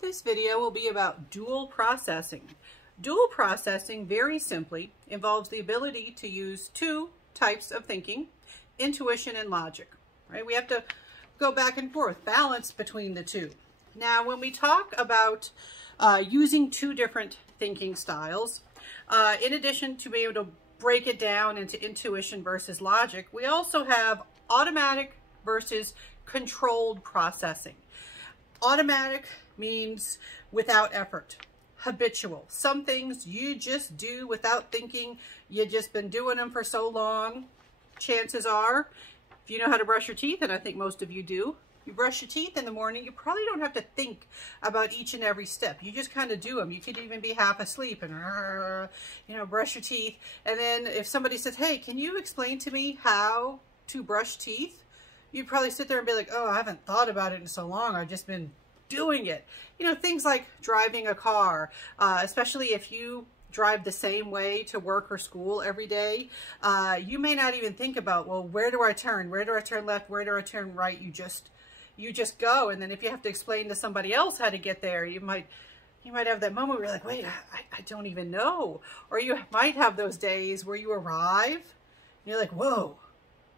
This video will be about dual processing. Dual processing, very simply, involves the ability to use two types of thinking, intuition and logic, right? We have to go back and forth, balance between the two. Now, when we talk about using two different thinking styles, in addition to being able to break it down into intuition versus logic, we also have automatic versus controlled processing. Automatic means without effort, habitual. Some things you just do without thinking. You've just been doing them for so long. Chances are, if you know how to brush your teeth, and I think most of you do, you brush your teeth in the morning, you probably don't have to think about each and every step. You just kind of do them. You could even be half asleep and, brush your teeth. And then if somebody says, hey, can you explain to me how to brush teeth? You'd probably sit there and be like, oh, I haven't thought about it in so long. I've just been doing it. You know, things like driving a car, especially if you drive the same way to work or school every day, you may not even think about, well, where do I turn? Where do I turn left? Where do I turn right? You just go. And then if you have to explain to somebody else how to get there, you might have that moment where you're like, wait, I don't even know. Or you might have those days where you arrive and you're like, whoa,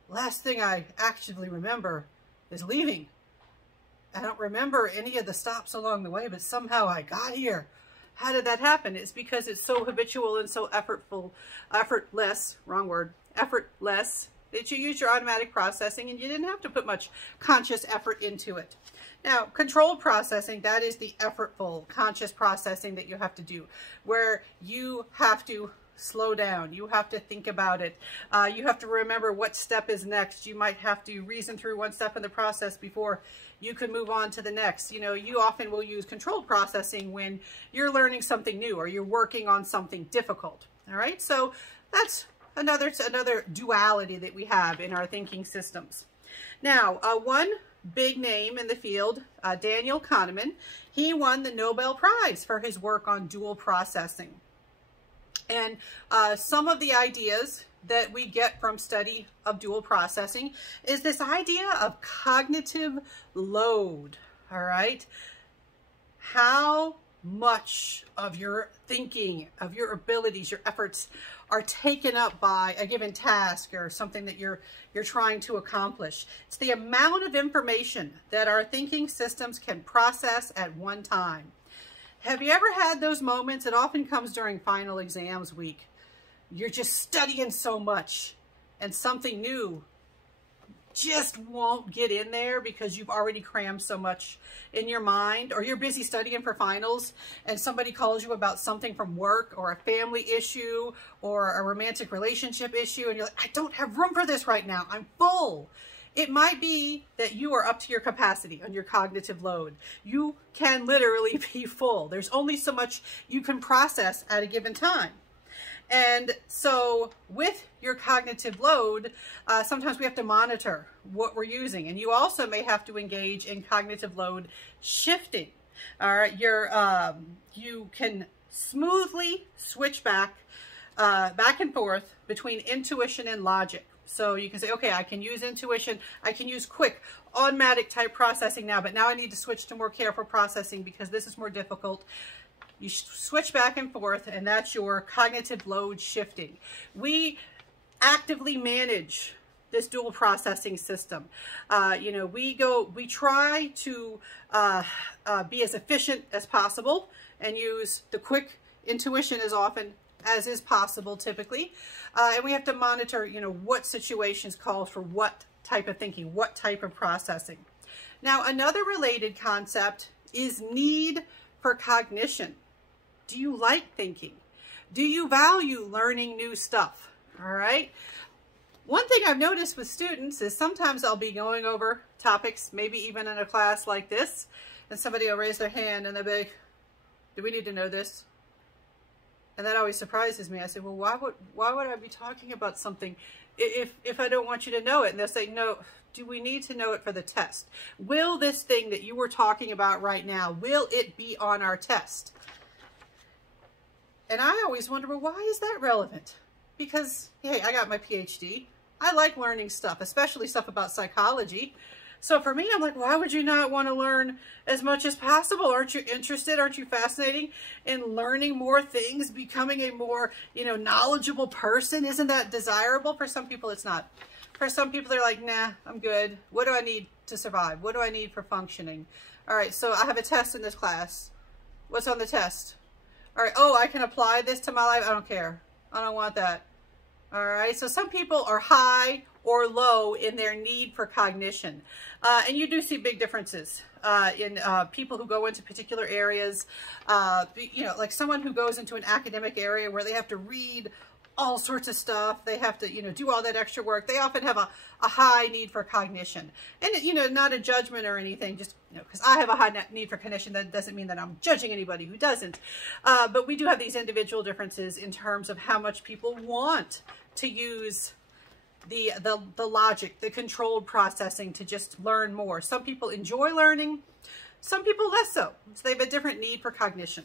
last thing I actually remember is leaving. I don't remember any of the stops along the way, but somehow I got here. How did that happen? It's because it's so habitual and so effortless, that you use your automatic processing and you didn't have to put much conscious effort into it. Now, controlled processing, that is the effortful, conscious processing that you have to do, where you have to slow down. You have to think about it. You have to remember what step is next. You might have to reason through one step in the process before you can move on to the next. You know, you often will use controlled processing when you're learning something new or you're working on something difficult. All right, so that's another duality that we have in our thinking systems. Now, one big name in the field, Daniel Kahneman, he won the Nobel Prize for his work on dual processing. And some of the ideas that we get from study of dual processing is this idea of cognitive load, all right? How much of your thinking, of your abilities, your efforts are taken up by a given task or something that you're trying to accomplish. It's the amount of information that our thinking systems can process at one time. Have you ever had those moments? It often comes during final exams week. You're just studying so much and something new just won't get in there because you've already crammed so much in your mind, or you're busy studying for finals and somebody calls you about something from work or a family issue or a romantic relationship issue and you're like, I don't have room for this right now. I'm full. It might be that you are up to your capacity on your cognitive load. You can literally be full. There's only so much you can process at a given time. And so with your cognitive load, sometimes we have to monitor what we're using. And you also may have to engage in cognitive load shifting. All right, you can smoothly switch back and forth between intuition and logic. So you can say, okay, I can use intuition, I can use quick, automatic type processing now, but now I need to switch to more careful processing because this is more difficult. You switch back and forth, and that's your cognitive load shifting. We actively manage this dual processing system. We try to be as efficient as possible and use the quick intuition as often as is possible typically. And we have to monitor, what situations call for what type of thinking, what type of processing. Now, another related concept is need for cognition. Do you like thinking? Do you value learning new stuff? All right. One thing I've noticed with students is sometimes I'll be going over topics, maybe even in a class like this, and somebody will raise their hand and they'll be like, do we need to know this? And that always surprises me. I say, well, why would I be talking about something if I don't want you to know it? And they'll say, no, do we need to know it for the test? Will this thing that you were talking about right now, will it be on our test? And I always wonder, well, why is that relevant? Because, hey, I got my PhD. I like learning stuff, especially stuff about psychology. So for me, I'm like, why would you not want to learn as much as possible? Aren't you interested? Aren't you fascinating in learning more things, becoming a more, knowledgeable person? Isn't that desirable? For some people, it's not. For some people, they're like, nah, I'm good. What do I need to survive? What do I need for functioning? All right, so I have a test in this class. What's on the test? All right, oh, I can apply this to my life. I don't care. I don't want that. All right, so some people are high or low in their need for cognition. And you do see big differences in people who go into particular areas. Like someone who goes into an academic area where they have to read all sorts of stuff. They have to, do all that extra work. They often have a high need for cognition. And, not a judgment or anything, just, because I have a high need for cognition, that doesn't mean that I'm judging anybody who doesn't. But we do have these individual differences in terms of how much people want to use the logic, the controlled processing to just learn more. Some people enjoy learning, some people less so. So they have a different need for cognition.